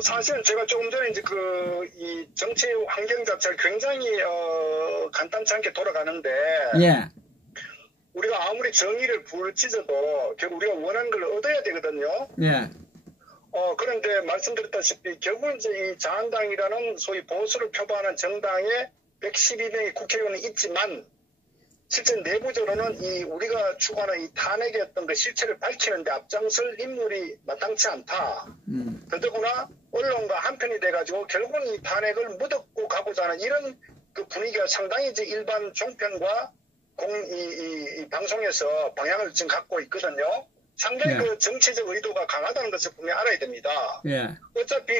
사실은 제가 조금 전에 이제 이 정치 환경 자체가 굉장히 간단치 않게 돌아가는데 예. 우리가 아무리 정의를 부르짖어도 결국 우리가 원하는 걸 얻어야 되거든요. 예. 그런데 말씀드렸다시피 결국 이제 이 자한당이라는 소위 보수를 표방하는 정당에 112명의 국회의원이 있지만 실제 내부적으로는 우리가 추구하는 이 탄핵의 어떤 그 실체를 밝히는데 앞장설 인물이 마땅치 않다. 더더구나 언론과 한편이 돼가지고 결국은 이 탄핵을 묻었고 가고자 하는 이런 그 분위기가 상당히 이제 일반 종편과 이 방송에서 방향을 지금 갖고 있거든요. 상당히 예. 그 정치적 의도가 강하다는 것을 분명히 알아야 됩니다. 예. 어차피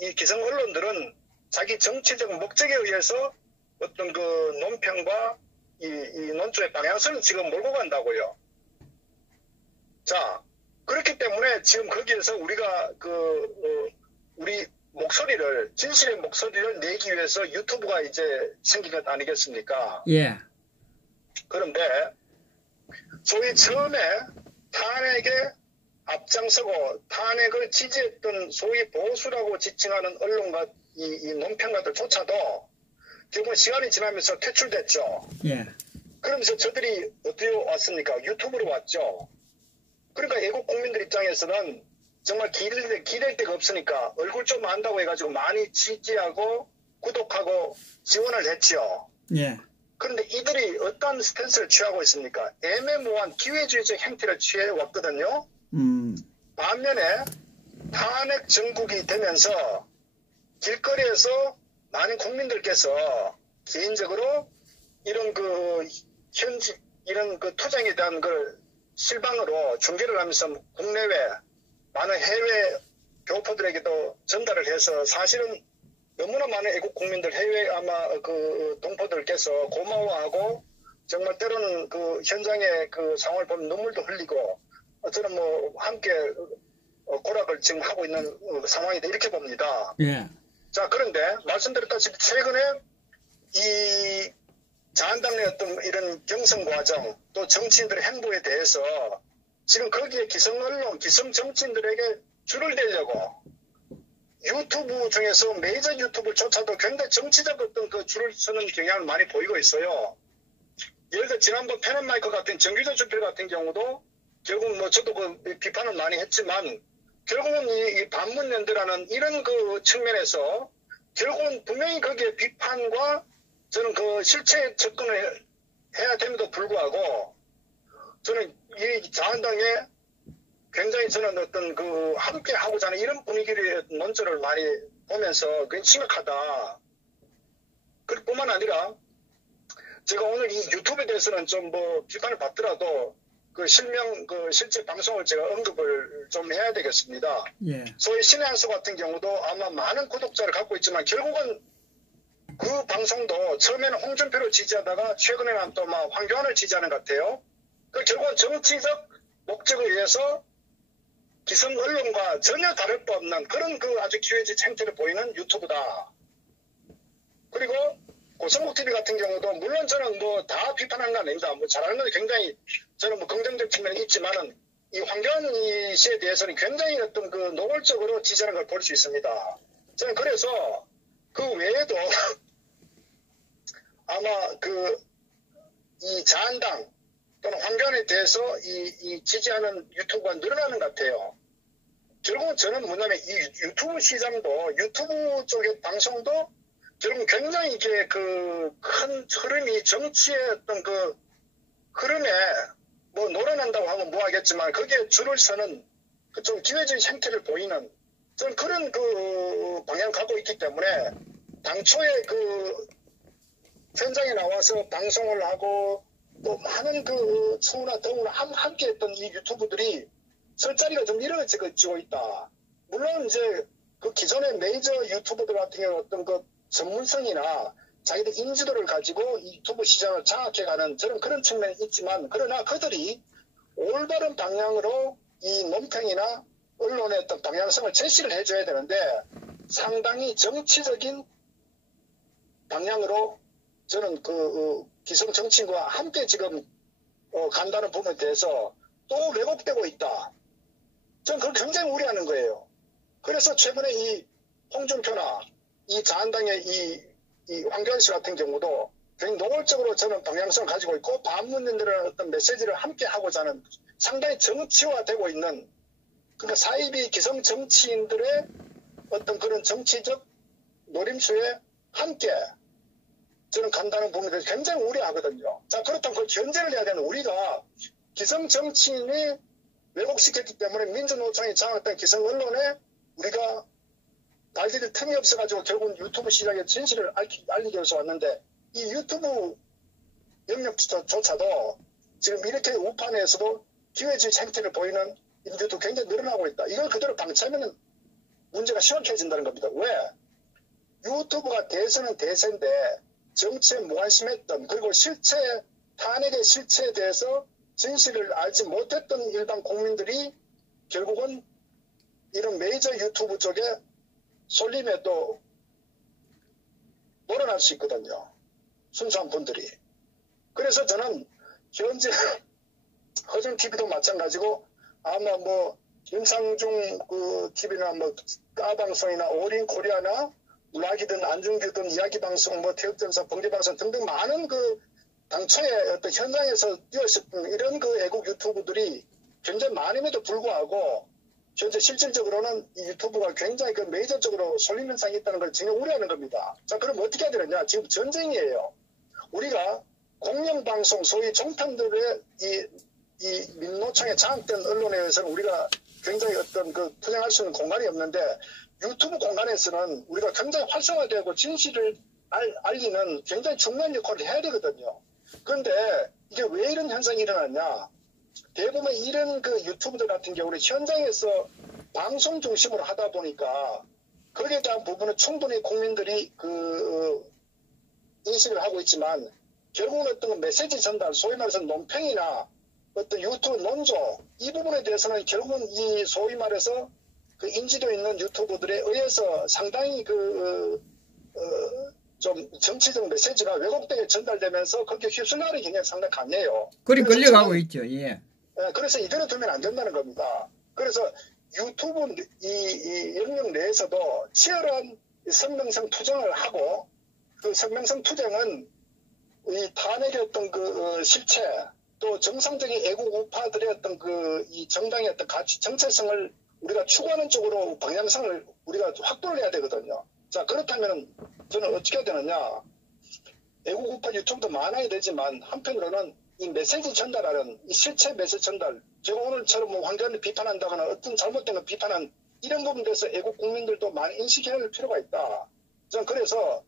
이 기성 언론들은 자기 정치적 목적에 의해서 어떤 그 논평과 이 논조의 방향성을 지금 몰고 간다고요. 자, 그렇기 때문에 지금 거기에서 우리가 우리 목소리를, 진실의 목소리를 내기 위해서 유튜브가 이제 생긴 것 아니겠습니까? 예. 그런데 소위 처음에 탄핵에 앞장서고 탄핵을 지지했던 소위 보수라고 지칭하는 언론과 이 논평가들조차도 결국 시간이 지나면서 퇴출됐죠. 예. 그러면서 저들이 어떻게 왔습니까? 유튜브로 왔죠. 그러니까 애국 국민들 입장에서는 정말 기댈 데가 없으니까 얼굴 좀 안다고 해가지고 많이 지지하고 구독하고 지원을 했죠. 예. 그런데 이들이 어떤 스탠스를 취하고 있습니까? 애매모호한 기회주의적 행태를 취해왔거든요. 반면에 탄핵 정국이 되면서 길거리에서 많은 국민들께서 개인적으로 이런 이런 투쟁에 대한 걸 실방으로 중계를 하면서 국내외 많은 해외 교포들에게도 전달을 해서 사실은 너무나 많은 애국 국민들 해외 아마 동포들께서 고마워하고 정말 때로는 현장의 상황을 보면 눈물도 흘리고 저는 함께 고락을 지금 하고 있는 상황이다 이렇게 봅니다. 예. 자, 그런데 말씀드렸다시피 최근에 이 자한당 내 어떤 이런 경선 과정 또 정치인들의 행보에 대해서 지금 거기에 기성 언론, 기성 정치인들에게 줄을 대려고 유튜브 중에서 메이저 유튜브조차도 굉장히 정치적 어떤 줄을 서는 경향을 많이 보이고 있어요. 예를 들어 지난번 펜앤마이크 같은 정규적 주필 같은 경우도 결국 저도 비판을 많이 했지만 결국은 이 반문연대라는 이런 측면에서 결국은 분명히 거기에 비판과 저는 실체 접근을 해야 됨에도 불구하고 저는 이 자한당에 굉장히 저는 어떤 함께 하고자 하는 이런 분위기의 논조를 많이 보면서 굉장히 심각하다. 그뿐만 아니라 제가 오늘 이 유튜브에 대해서는 좀 비판을 받더라도 실제 방송을 제가 언급을 좀 해야 되겠습니다. 예. 소위 신의 한수 같은 경우도 아마 많은 구독자를 갖고 있지만 결국은 그 방송도 처음에는 홍준표를 지지하다가 최근에는 또 황교안을 지지하는 것 같아요. 결국은 정치적 목적에 의해서 기성 언론과 전혀 다를 바 없는 그런 아주 기회적 행태를 보이는 유튜브다. 그리고 고성국 TV 같은 경우도 물론 저는 다 비판하는 건 아닙니다. 잘하는 건 굉장히 저는 긍정적 측면이 있지만은 이 황교안 씨에 대해서는 굉장히 어떤 노골적으로 지지하는 걸 볼 수 있습니다. 저는 그래서 그 외에도 아마 이 자한당 또는 황교안에 대해서 이 지지하는 유튜브가 늘어나는 것 같아요. 결국은 저는 뭐냐면 이 유튜브 시장도 유튜브 쪽의 방송도 결국 굉장히 이게 큰 흐름이 정치의 어떤 흐름에 놀아난다고 하면 뭐하겠지만 거기에 줄을 서는 좀 기회적 행태를 보이는 저는 그런 방향을 갖고 있기 때문에 당초에 현장에 나와서 방송을 하고 또 많은 추우나 더우나 함께 했던 이 유튜브들이 설 자리가 좀 이루어지고 있다. 물론 이제 기존의 메이저 유튜버들 같은 경우 어떤 전문성이나 자기들 인지도를 가지고 이 유튜브 시장을 장악해가는 저는 그런 측면이 있지만 그러나 그들이 올바른 방향으로 이 논평이나 언론의 어떤 방향성을 제시를 해줘야 되는데 상당히 정치적인 방향으로 저는 기성 정치인과 함께 지금 간다는 부분에 대해서 또 왜곡되고 있다. 저는 그걸 굉장히 우려하는 거예요. 그래서 최근에 이 홍준표나 이 자한당의 이 황교안 씨 같은 경우도 굉장히 노골적으로 저는 방향성을 가지고 있고 반문연대라는 어떤 메시지를 함께 하고자 하는 상당히 정치화되고 있는 그러니까 사이비 기성 정치인들의 어떤 그런 정치적 노림수에 함께 저는 간다는 부분에 대해서 굉장히 우려하거든요. 자, 그렇다면 그 견제를 해야 되는 우리가 기성 정치인이 왜곡시켰기 때문에 민주노총이 장악된 기성 언론에 우리가 달리들 틈이 없어가지고 결국은 유튜브 시장의 진실을 알리기 위해서 왔는데 이 유튜브 영역조차도 지금 이렇게 우판에서도 기회주의 생태를 보이는 인들도 굉장히 늘어나고 있다. 이걸 그대로 방치하면 문제가 심각해진다는 겁니다. 왜? 유튜브가 대세는 대세인데 정치에 무관심했던 그리고 실체 탄핵의 실체에 대해서 진실을 알지 못했던 일반 국민들이 결국은 이런 메이저 유튜브 쪽에 쏠림에 또 몰아날 수 있거든요. 순수한 분들이. 그래서 저는 현재 허준TV도 마찬가지고 아마 뭐 김상중 그 TV나 뭐 까방송이나 오린코리아나 문학이든 안중규든 이야기방송 뭐 태극전사 번개방송 등등 많은 그 당초에 어떤 현장에서 뛰어있었던 이런 그 애국 유튜브들이 굉장히 많음에도 불구하고 현재 실질적으로는 이 유튜브가 굉장히 그 메이저적으로 쏠림 현상이 있다는 걸 전혀 우려하는 겁니다. 자, 그럼 어떻게 해야 되느냐? 지금 전쟁이에요. 우리가 공영방송 소위 종편들의 이 민노총에 장악된 언론에 의해서는 우리가 굉장히 어떤 그 투쟁할 수 있는 공간이 없는데 유튜브 공간에서는 우리가 굉장히 활성화되고 진실을 알리는 굉장히 중요한 역할을 해야 되거든요. 그런데 이게 왜 이런 현상이 일어났냐? 대부분 이런 그 유튜브들 같은 경우는 현장에서 방송 중심으로 하다 보니까 거기에 대한 부분은 충분히 국민들이 인식을 하고 있지만 결국은 어떤 메시지 전달, 소위 말해서 논평이나 어떤 유튜브 논조 이 부분에 대해서는 결국은 이 소위 말해서 그 인지도 있는 유튜버들에 의해서 상당히 좀 정치적 메시지가 왜곡되게 전달되면서 그렇게 휩쓸려가는 경향이 상당히 강해요. 그리 끌려가고 있죠. 예. 그래서 이대로 두면 안 된다는 겁니다. 그래서 유튜브 이 영역 내에서도 치열한 선명성 투쟁을 하고 그 선명성 투쟁은 이 탄핵의 어떤 그 실체 또 정상적인 애국 우파들의 어떤 이 정당의 어떤 가치 정체성을 우리가 추구하는 쪽으로 방향성을 우리가 확보를 해야 되거든요. 자, 그렇다면 저는 어떻게 해야 되느냐. 애국 우파 유튜브도 많아야 되지만 한편으로는 이 메시지 전달하는 이 실체 메시지 전달 제가 오늘처럼 뭐 황교안을 비판한다거나 어떤 잘못된 걸 비판한 이런 부분에 대해서 애국 국민들도 많이 인식해야 할 필요가 있다. 저는 그래서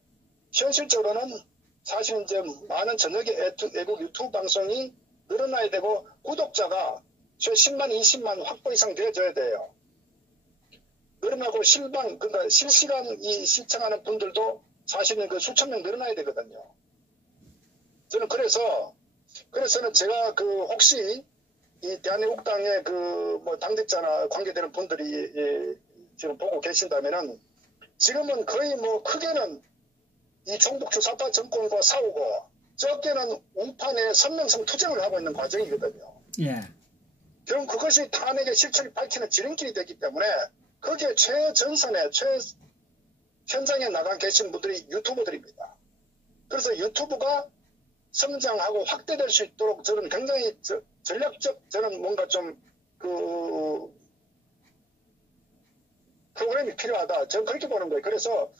현실적으로는 사실 이제 많은 저녁에 애국 유튜브 방송이 늘어나야 되고 구독자가 최 10만, 20만 확보 이상 되어줘야 돼요. 늘어나고 그러니까 실시간 이 시청하는 분들도 사실은 그 수천 명 늘어나야 되거든요. 저는 그래서는 제가 혹시 이 대한애국당의 뭐 당직자나 관계되는 분들이 지금 보고 계신다면은 지금은 거의 뭐 크게는 이 종북 주사파 정권과 싸우고 적게는 우판의 선명성 투쟁을 하고 있는 과정이거든요. 예. 그럼 그것이 탄핵의 실체를 밝히는 지름길이 되기 때문에 거기에 최전선에 현장에 나가 계신 분들이 유튜버들입니다. 그래서 유튜브가 성장하고 확대될 수 있도록 저는 굉장히 전략적 저는 뭔가 좀 프로그램이 필요하다. 저는 그렇게 보는 거예요. 그래서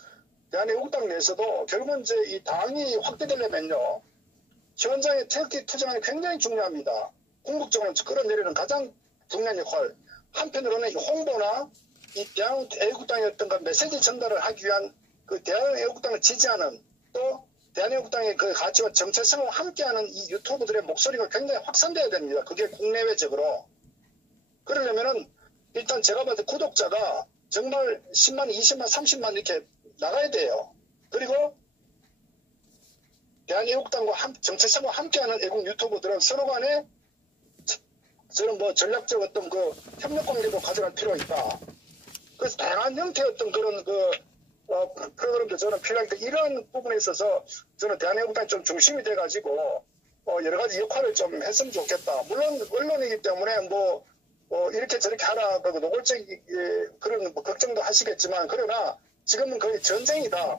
대한애국당 내에서도 결국은 이제 이 당이 확대되려면요. 현장에 태극기 투쟁하는 게 굉장히 중요합니다. 궁극적으로 끌어내리는 가장 중요한 역할. 한편으로는 이 홍보나 이 대한애국당의 어떤 메시지 전달을 하기 위한 그 대한애국당을 지지하는 또 대한애국당의 그 가치와 정체성을 함께하는 이 유튜버들의 목소리가 굉장히 확산돼야 됩니다. 그게 국내외적으로. 그러려면은 일단 제가 봤을 때 구독자가 정말 10만, 20만, 30만 이렇게 나가야 돼요. 그리고 대한애국당과 정체성과 함께하는 애국 유튜버들은 서로 간에 저는 뭐 전략적 어떤 협력 관계도 가져갈 필요가 있다. 그래서 다양한 형태의 어떤 그런 프로그램도 저는 필요한데 이런 부분에 있어서 저는 대한애국당이 좀 중심이 돼가지고 여러 가지 역할을 좀 했으면 좋겠다. 물론 언론이기 때문에 뭐 이렇게 저렇게 하라, 노골적인 그런 뭐 걱정도 하시겠지만, 그러나 지금은 거의 전쟁이다.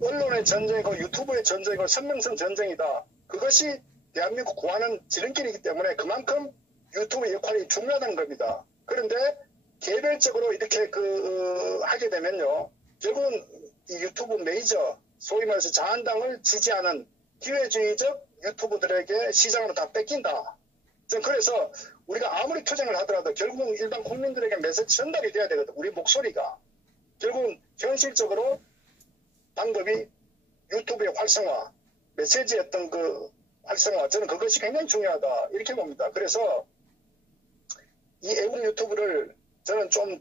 언론의 전쟁이고 유튜브의 전쟁이고 선명성 전쟁이다. 그것이 대한민국 구하는 지름길이기 때문에 그만큼 유튜브의 역할이 중요하다는 겁니다. 그런데 개별적으로 이렇게 하게 되면요, 결국은 이 유튜브 메이저, 소위 말해서 자한당을 지지하는 기회주의적 유튜브들에게 시장으로 다 뺏긴다. 그래서 우리가 아무리 투쟁을 하더라도 결국은 일반 국민들에게 메시지 전달이 돼야 되거든. 우리 목소리가. 결국은 현실적으로 방법이 유튜브의 활성화, 메시지의 어떤 활성화, 저는 그것이 굉장히 중요하다. 이렇게 봅니다. 그래서 이 애국 유튜브를 저는 좀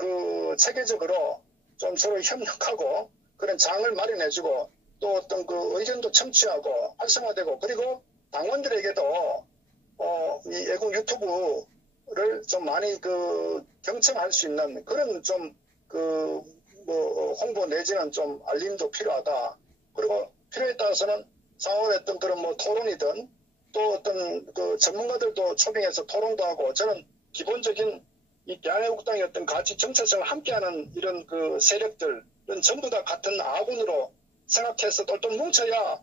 체계적으로 좀 서로 협력하고 그런 장을 마련해주고 또 어떤 의견도 청취하고 활성화되고 그리고 당원들에게도 이 애국 유튜브를 좀 많이 경청할 수 있는 그런 좀 홍보 내지는 좀 알림도 필요하다. 그리고 필요에 따라서는 상호했던 그런 토론이든 또 어떤 전문가들도 초빙해서 토론도 하고 저는 기본적인 이 대한애국당의 어떤 가치 정체성을 함께하는 이런 세력들은 전부 다 같은 아군으로 생각해서 똘똘 뭉쳐야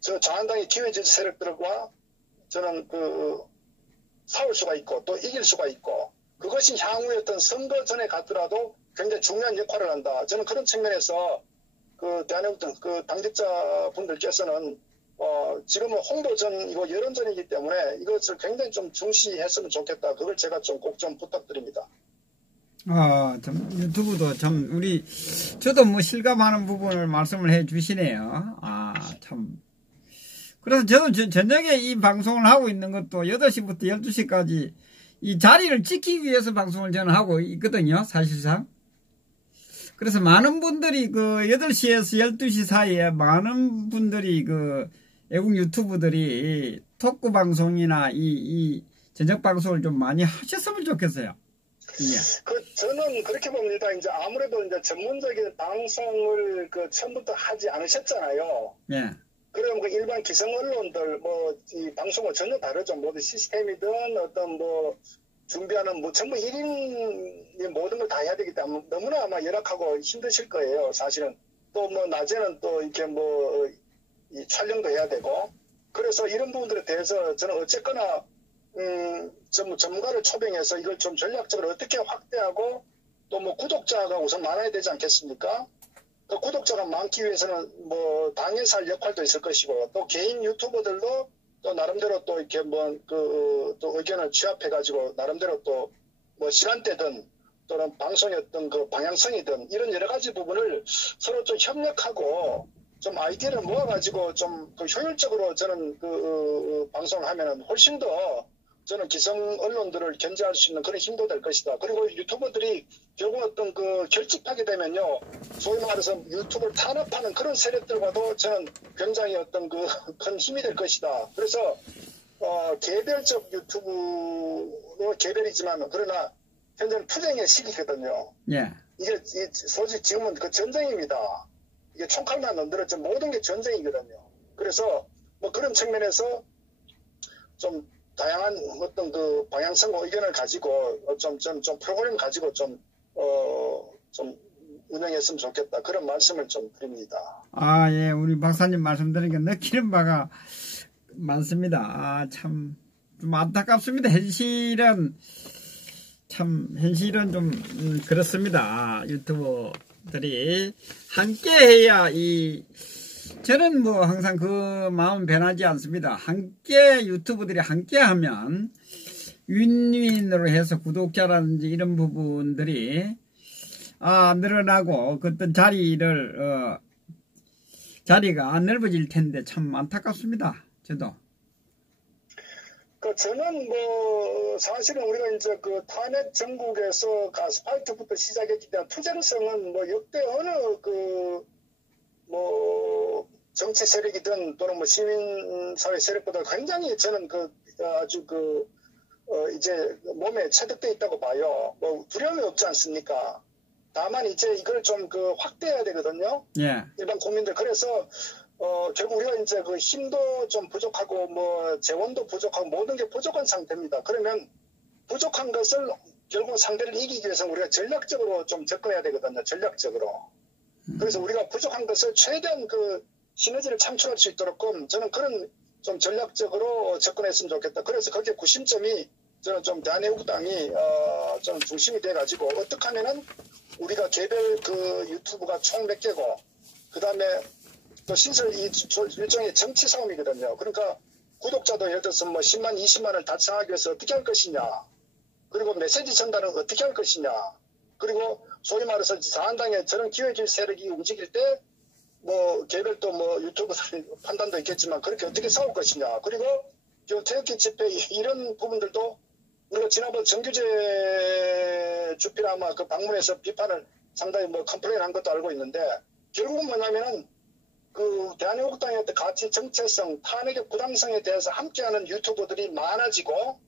저 자한당의 기회주의 세력들과 저는 싸울 수가 있고 또 이길 수가 있고 그것이 향후에 어떤 선거 전에 갔더라도 굉장히 중요한 역할을 한다. 저는 그런 측면에서 대한애국당 당직자분들께서는 지금은 홍보전이고 여론전이기 때문에 이것을 굉장히 좀 중시했으면 좋겠다. 그걸 제가 꼭 좀 부탁드립니다. 유튜브도 저도 뭐 실감하는 부분을 말씀을 해 주시네요. 참. 그래서 저도 저녁에 이 방송을 하고 있는 것도 8시부터 12시까지 이 자리를 지키기 위해서 방송을 저는 하고 있거든요, 사실상. 그래서 많은 분들이 8시에서 12시 사이에 많은 분들이 애국 유튜브들이 토크 방송이나 이 저녁 방송을 좀 많이 하셨으면 좋겠어요. 예. 저는 그렇게 봅니다. 이제 아무래도 이제 전문적인 방송을 처음부터 하지 않으셨잖아요. 예. 그럼 일반 기성 언론들 이 방송은 전혀 다르죠. 모든 시스템이든 어떤 준비하는 전부 1인이 모든 걸 다 해야 되기 때문에 너무나 아마 열악하고 힘드실 거예요. 사실은 또 낮에는 또 이렇게 이 촬영도 해야 되고 그래서 이런 부분들에 대해서 저는 어쨌거나 전문가를 초빙해서 이걸 좀 전략적으로 어떻게 확대하고 또 구독자가 우선 많아야 되지 않겠습니까? 그 구독자가 많기 위해서는 당에서 할 역할도 있을 것이고 또 개인 유튜버들도 또 나름대로 또 이렇게 또 의견을 취합해가지고 나름대로 또 시간대든 또는 방송의 어떤 방향성이든 이런 여러 가지 부분을 서로 좀 협력하고 좀 아이디어를 모아가지고 좀 효율적으로 저는 방송을 하면은 훨씬 더 저는 기성 언론들을 견제할 수 있는 그런 힘도 될 것이다. 그리고 유튜버들이 결국 어떤 결집하게 되면요, 소위 말해서 유튜브를 탄압하는 그런 세력들과도 저는 굉장히 어떤 큰 힘이 될 것이다. 그래서 개별적 유튜브로 개별이지만 그러나 현재는 투쟁의 시기거든요. 예. 이게 솔직히 지금은 전쟁입니다. 이게 총칼만 흔들었죠. 모든 게 전쟁이거든요. 그래서 그런 측면에서 좀 다양한 어떤 방향성과 의견을 가지고 좀 프로그램 가지고 좀 운영했으면 좋겠다. 그런 말씀을 좀 드립니다. 예. 우리 박사님 말씀드린 게 느끼는 바가 많습니다. 참 좀 안타깝습니다. 현실은 좀 그렇습니다. 유튜버들이 함께 해야 저는 항상 마음 변하지 않습니다. 유튜브들이 함께 하면 윈윈으로 해서 구독자라든지 이런 부분들이 늘어나고 어떤 자리가 넓어질 텐데 참 안타깝습니다. 저도. 저는 사실은 우리가 이제 탄핵 전국에서 가스파이트부터 시작했기 때문에 투쟁성은 역대 어느 정치 세력이든 또는 시민사회 세력보다 굉장히 저는 아주 이제 몸에 체득되어 있다고 봐요. 두려움이 없지 않습니까? 다만 이제 이걸 좀 확대해야 되거든요. 예. 일반 국민들. 그래서 결국 우리가 이제 힘도 좀 부족하고 재원도 부족하고 모든 게 부족한 상태입니다. 그러면 부족한 것을 결국 상대를 이기기 위해서 우리가 전략적으로 좀 접근해야 되거든요. 전략적으로. 그래서 우리가 부족한 것을 최대한 그 시너지를 창출할 수 있도록 저는 그런 좀 전략적으로 접근했으면 좋겠다. 그래서 거기에 구심점이 저는 좀 대한애국당이 좀 중심이 돼가지고 어떻게 하면은 우리가 개별 그 유튜브가 총 몇 개고 그 다음에 또 신설 일종의 정치 싸움이거든요. 그러니까 구독자도 예를 들어서 뭐 10만, 20만을 달성하기 위해서 어떻게 할 것이냐. 그리고 메시지 전달은 어떻게 할 것이냐. 그리고 소위 말해서 자한당의 저런 기회주의 세력이 움직일 때 뭐 개별 또 뭐 유튜브 판단도 있겠지만 그렇게 어떻게 싸울 것이냐. 그리고 태극기 집회 이런 부분들도 우리가 지난번 정규제 주필 아마 그 방문해서 비판을 상당히 뭐 컴플레인 한 것도 알고 있는데 결국은 뭐냐면은 그 대한민국당의 어떤 가치 정체성, 탄핵의 부당성에 대해서 함께하는 유튜버들이 많아지고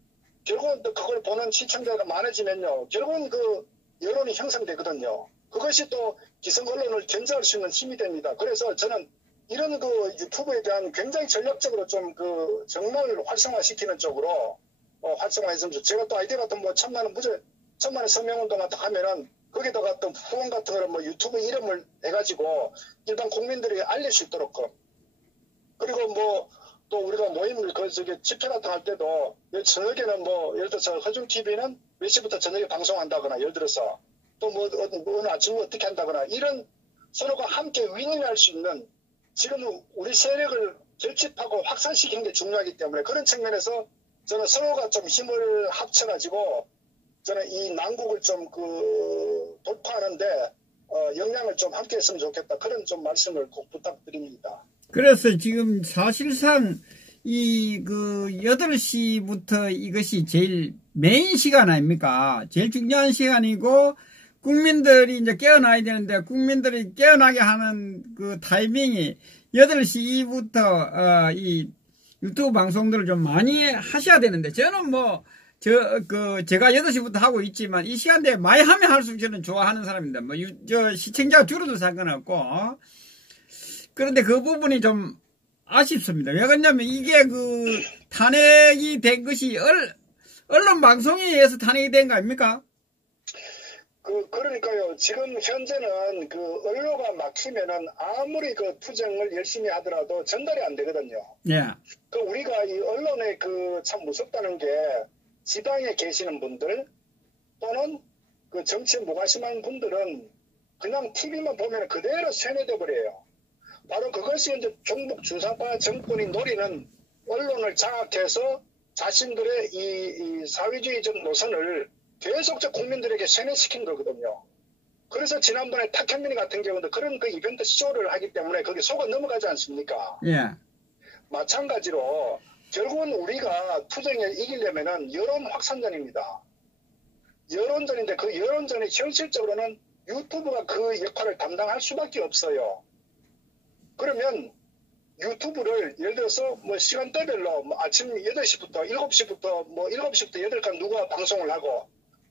결국은 또 그걸 보는 시청자가 많아지면요. 결국은 그 여론이 형성되거든요. 그것이 또 기성 언론을 견제할 수 있는 힘이 됩니다. 그래서 저는 이런 그 유튜브에 대한 굉장히 전략적으로 좀 그 정말 활성화시키는 쪽으로 활성화했으면 좋겠어요. 제가 또 아이디어 같은 뭐 천만원 서명운동 같은 거 하면은 거기다가 또 후원 같은 거를 뭐 유튜브 이름을 해가지고 일반 국민들이 알릴 수 있도록. 그리고 뭐 또 우리가 모임을 집회 같은 거 할 때도 저녁에는 뭐 예를 들어서 허중TV는 몇 시부터 저녁에 방송한다거나 예를 들어서 또 뭐 어느 아침에 어떻게 한다거나 이런 서로가 함께 윈윈할 수 있는 지금 우리 세력을 결집하고 확산시키는 게 중요하기 때문에 그런 측면에서 저는 서로가 좀 힘을 합쳐가지고 저는 이 난국을 좀 돌파하는데 역량을 좀 함께 했으면 좋겠다. 그런 좀 말씀을 꼭 부탁드립니다. 그래서 지금 사실상 이 8시부터 이것이 제일 메인 시간 아닙니까? 제일 중요한 시간이고 국민들이 이제 깨어나야 되는데 국민들이 깨어나게 하는 그 타이밍이 8시 이후부터 이 유튜브 방송들을 좀 많이 하셔야 되는데 저는 뭐 제가 8시부터 하고 있지만 이 시간대에 많이 하면 할수록 저는 좋아하는 사람입니다. 뭐 시청자가 줄어도 상관없고 그런데 그 부분이 좀 아쉽습니다. 왜 그러냐면 이게 탄핵이 된 것이 언론 방송에 의해서 탄핵이 된 거 아닙니까? 그러니까요. 지금 현재는 언로가 막히면은 아무리 투쟁을 열심히 하더라도 전달이 안 되거든요. 예. 우리가 이 언론에 참 무섭다는 게 지방에 계시는 분들 또는 정치에 무관심한 분들은 그냥 TV만 보면 그대로 세뇌돼 버려요. 바로 그것이 이제 경북 주사파 정권이 노리는 언론을 장악해서 자신들의 이 사회주의적 노선을 계속적 국민들에게 세뇌시킨 거거든요. 그래서 지난번에 탁현민 같은 경우도 그런 이벤트 쇼를 하기 때문에 거기 속아 넘어가지 않습니까? 예. 마찬가지로 결국은 우리가 투쟁에 이기려면은 여론 확산전입니다. 여론전인데 그 여론전이 현실적으로는 유튜브가 그 역할을 담당할 수밖에 없어요. 그러면 유튜브를 예를 들어서 뭐 시간대별로 뭐 아침 8시부터 7시부터 뭐 7시부터 8시까지 누가 방송을 하고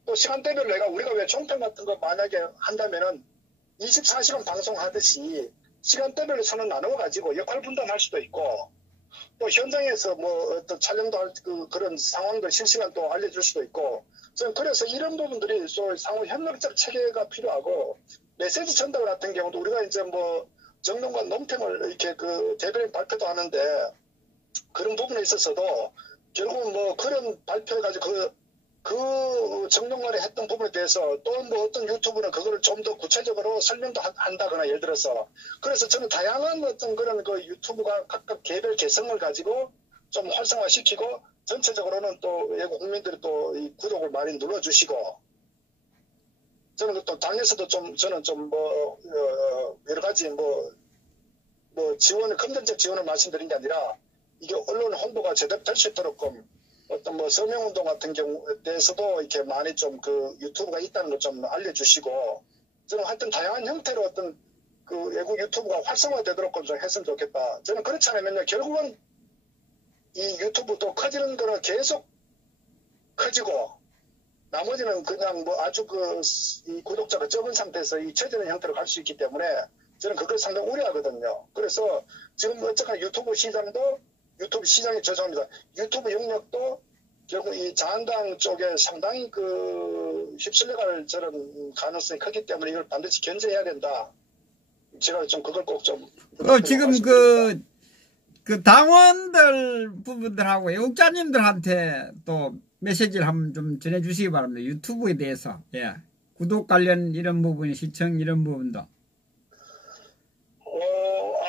또 시간대별로 우리가 왜 종편 같은 거 만약에 한다면은 24시간 방송하듯이 시간대별로 선을 나눠가지고 역할 분담할 수도 있고 또 현장에서 뭐 어떤 촬영도 할 그런 상황들 실시간 또 알려줄 수도 있고 저는 그래서 이런 부분들이 상호 협력적 체계가 필요하고 메시지 전달 같은 경우도 우리가 이제 뭐 정론과 논평을 이렇게 대변인 발표도 하는데 그런 부분에 있어서도 결국은 뭐 그런 발표해가지고 그 정론관에 했던 부분에 대해서 또 뭐 어떤 유튜브는 그거를 좀 더 구체적으로 설명도 한다거나 예를 들어서 그래서 저는 다양한 어떤 그런 유튜브가 각각 개별 개성을 가지고 좀 활성화시키고 전체적으로는 또 외국 국민들이 또 이 구독을 많이 눌러주시고 저는 또 당에서도 저는 좀 여러 가지 지원을 금전적 지원을 말씀드린 게 아니라 이게 언론 홍보가 제대로 될 수 있도록 어떤 서명운동 같은 경우에 대해서도 이렇게 많이 좀 유튜브가 있다는 걸 좀 알려주시고 저는 하여튼 다양한 형태로 어떤 외국 유튜브가 활성화되도록 좀 했으면 좋겠다. 저는 그렇지 않으면요 결국은 이 유튜브도 커지는 거는 계속 커지고 나머지는 그냥 아주 이 구독자가 적은 상태에서 잊혀지는 형태로 갈 수 있기 때문에 저는 그걸 상당히 우려하거든요. 그래서 지금 어쨌거나 유튜브 시장이 죄송합니다. 유튜브 영역도 결국 이 자한당 쪽에 상당히 휩쓸려갈 저런 가능성이 크기 때문에 이걸 반드시 견제해야 된다. 제가 좀 그걸 꼭 좀. 지금 그 당원들 부분들하고 애국자님들한테 또 메시지를 한번 좀 전해주시기 바랍니다. 유튜브에 대해서. 예. 구독 관련 이런 부분, 시청 이런 부분도.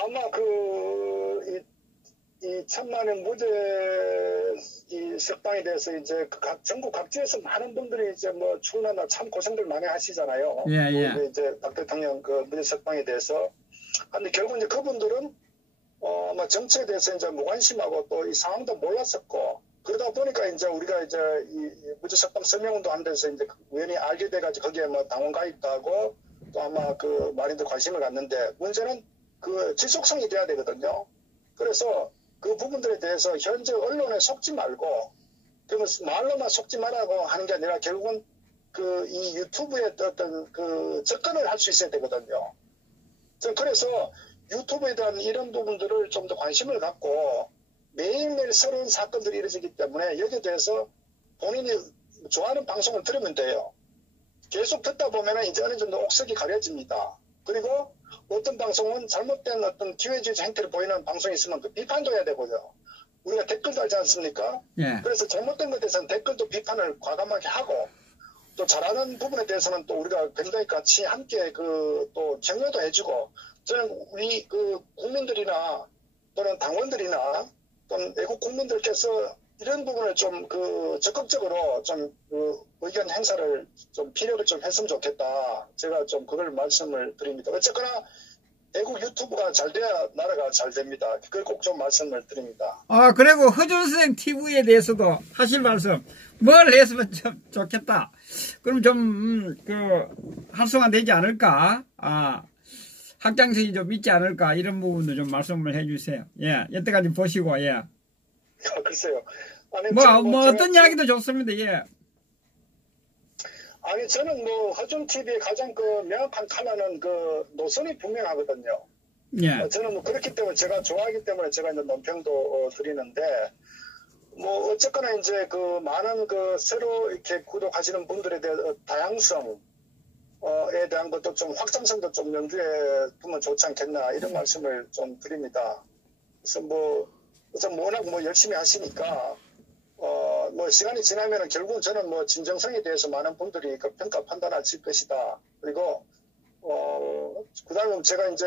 아마 이 천만의 무죄 이 석방에 대해서 이제 전국 각지에서 많은 분들이 이제 뭐 추운하나 참 고생들 많이 하시잖아요. 예, 예. 이제 박 대통령 그 무죄 석방에 대해서. 근데 결국 이제 그분들은 아마 정치에 대해서 이제 무관심하고 또 이 상황도 몰랐었고 그러다 보니까 이제 우리가 이제 이 무죄 석방 서명운동 하는 데서 이제 우연히 알게 돼가지고 거기에 뭐 당원 가입도 하고 또 아마 그 많이들 관심을 갖는데 문제는 그 지속성이 돼야 되거든요. 그래서 그 부분들에 대해서 현재 언론에 속지 말고 그러면 말로만 속지 말라고 하는 게 아니라 결국은 그 이 유튜브에 어떤 그 접근을 할 수 있어야 되거든요. 그래서 유튜브에 대한 이런 부분들을 좀 더 관심을 갖고 매일매일 새로운 사건들이 이루어지기 때문에 여기에 대해서 본인이 좋아하는 방송을 들으면 돼요. 계속 듣다 보면 이제 어느 정도 옥석이 가려집니다. 그리고 어떤 방송은 잘못된 어떤 기회주의 행태를 보이는 방송이 있으면 그 비판도 해야 되고요. 우리가 댓글도 하지 않습니까? 예. 그래서 잘못된 것에 대해서는 댓글도 비판을 과감하게 하고 또 잘하는 부분에 대해서는 또 우리가 굉장히 같이 함께 또 격려도 해주고 저는 우리 그 국민들이나 또는 당원들이나 또는 외국 국민들께서 이런 부분을 좀 적극적으로 좀 의견 행사를 좀 필요를 좀 했으면 좋겠다. 제가 좀 그걸 말씀을 드립니다. 어쨌거나 외국 유튜브가 잘 돼야 나라가 잘 됩니다. 그걸 꼭 좀 말씀을 드립니다. 그리고 허준선생 TV에 대해서도 하실 말씀, 뭘 했으면 좀 좋겠다. 그럼 좀, 활성화되지 않을까? 확장성이 좀 있지 않을까? 이런 부분도 좀 말씀을 해 주세요. 예, 여태까지 보시고, 예. 글쎄요. 아니, 어떤 이야기도 좋습니다, 예. 아니, 저는 허준 TV의 가장 명확한 칼라는 노선이 분명하거든요. 예. 저는 그렇기 때문에 제가 좋아하기 때문에 제가 이제 논평도 드리는데, 어쨌거나 이제 많은 새로 이렇게 구독하시는 분들에 대한 다양성, 에 대한 것도 좀 확장성도 좀 연구해 두면 좋지 않겠나, 이런 말씀을 좀 드립니다. 그래서 우선 워낙 열심히 하시니까, 시간이 지나면은 결국은 저는 진정성에 대해서 많은 분들이 평가 판단하실 것이다. 그리고, 그 다음에 제가 이제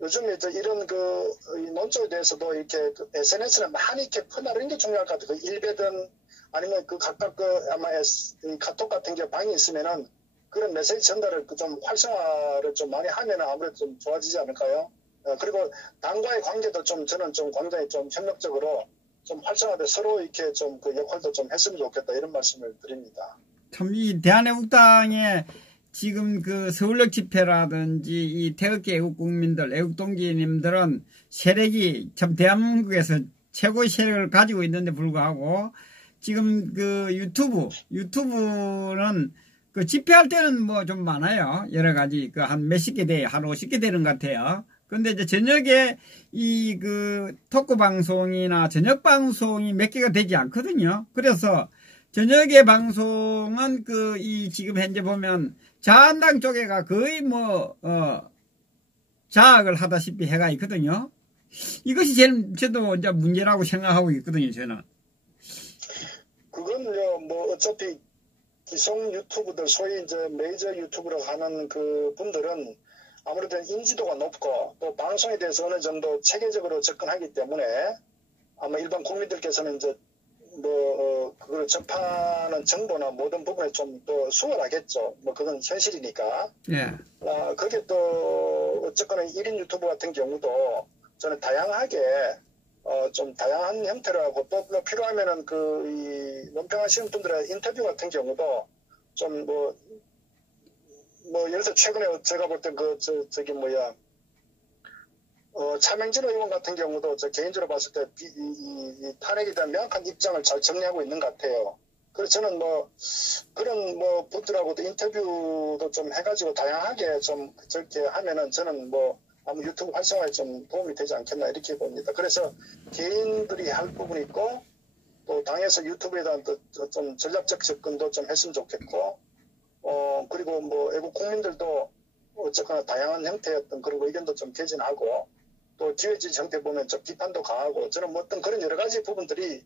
요즘에 이런 이 논조에 대해서도 이렇게 SNS를 많이 이렇게 퍼나르는 게 중요할 것 같아요. 일베든 아니면 각각 아마 카톡 같은 게 방이 있으면은 그런 메시지 전달을 좀 활성화를 좀 많이 하면 아무래도 좀 좋아지지 않을까요? 그리고 당과의 관계도 저는 좀 굉장히 좀 협력적으로 좀 활성화돼 서로 이렇게 좀 역할도 좀 했으면 좋겠다, 이런 말씀을 드립니다. 참 이 대한애국당의 지금 서울역 집회라든지 이 태극기 애국국민들, 애국동지님들은 세력이 참 대한민국에서 최고의 세력을 가지고 있는데 불구하고 지금 유튜브는 집회할 때는 좀 많아요. 여러 가지 한 몇십 개 돼요. 한 50개 되는 것 같아요. 근데 이제 저녁에 토크 방송이나 저녁 방송이 몇 개가 되지 않거든요. 그래서 저녁에 방송은 지금 현재 보면 자한당 쪽에가 거의 자학을 하다시피 해가 있거든요. 이것이 저도 이제 문제라고 생각하고 있거든요, 저는. 그건요, 어차피 기성 유튜브들, 소위 이제 메이저 유튜브로 하는 분들은 아무래도 인지도가 높고 또 방송에 대해서 어느 정도 체계적으로 접근하기 때문에 아마 일반 국민들께서는 이제 그걸 접하는 정보나 모든 부분에 좀 더 수월하겠죠. 그건 현실이니까. 예. 그게 또 어쨌거나 1인 유튜브 같은 경우도 저는 다양하게 좀 다양한 형태로 하고 또 필요하면은 이 논평하시는 분들의 인터뷰 같은 경우도 좀 예를 들어 최근에 제가 볼 때 차명진 의원 같은 경우도 저 개인적으로 봤을 때 이 탄핵에 대한 명확한 입장을 잘 정리하고 있는 것 같아요. 그래서 저는 그런 분들하고도 인터뷰도 좀 해가지고 다양하게 좀 저렇게 하면은 저는 아마 유튜브 활성화에 좀 도움이 되지 않겠나, 이렇게 봅니다. 그래서 개인들이 할 부분이 있고 또 당에서 유튜브에 대한 좀 전략적 접근도 좀 했으면 좋겠고 그리고 뭐 외국 국민들도 어쨌거나 다양한 형태의 어떤 그런 의견도 좀 개진하고 또 기회주의 형태 보면 좀 비판도 강하고 저는 뭐 어떤 그런 여러 가지 부분들이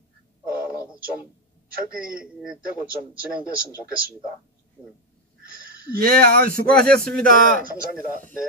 좀 협의되고 좀 진행됐으면 좋겠습니다. 예, 수고하셨습니다. 네, 감사합니다. 네.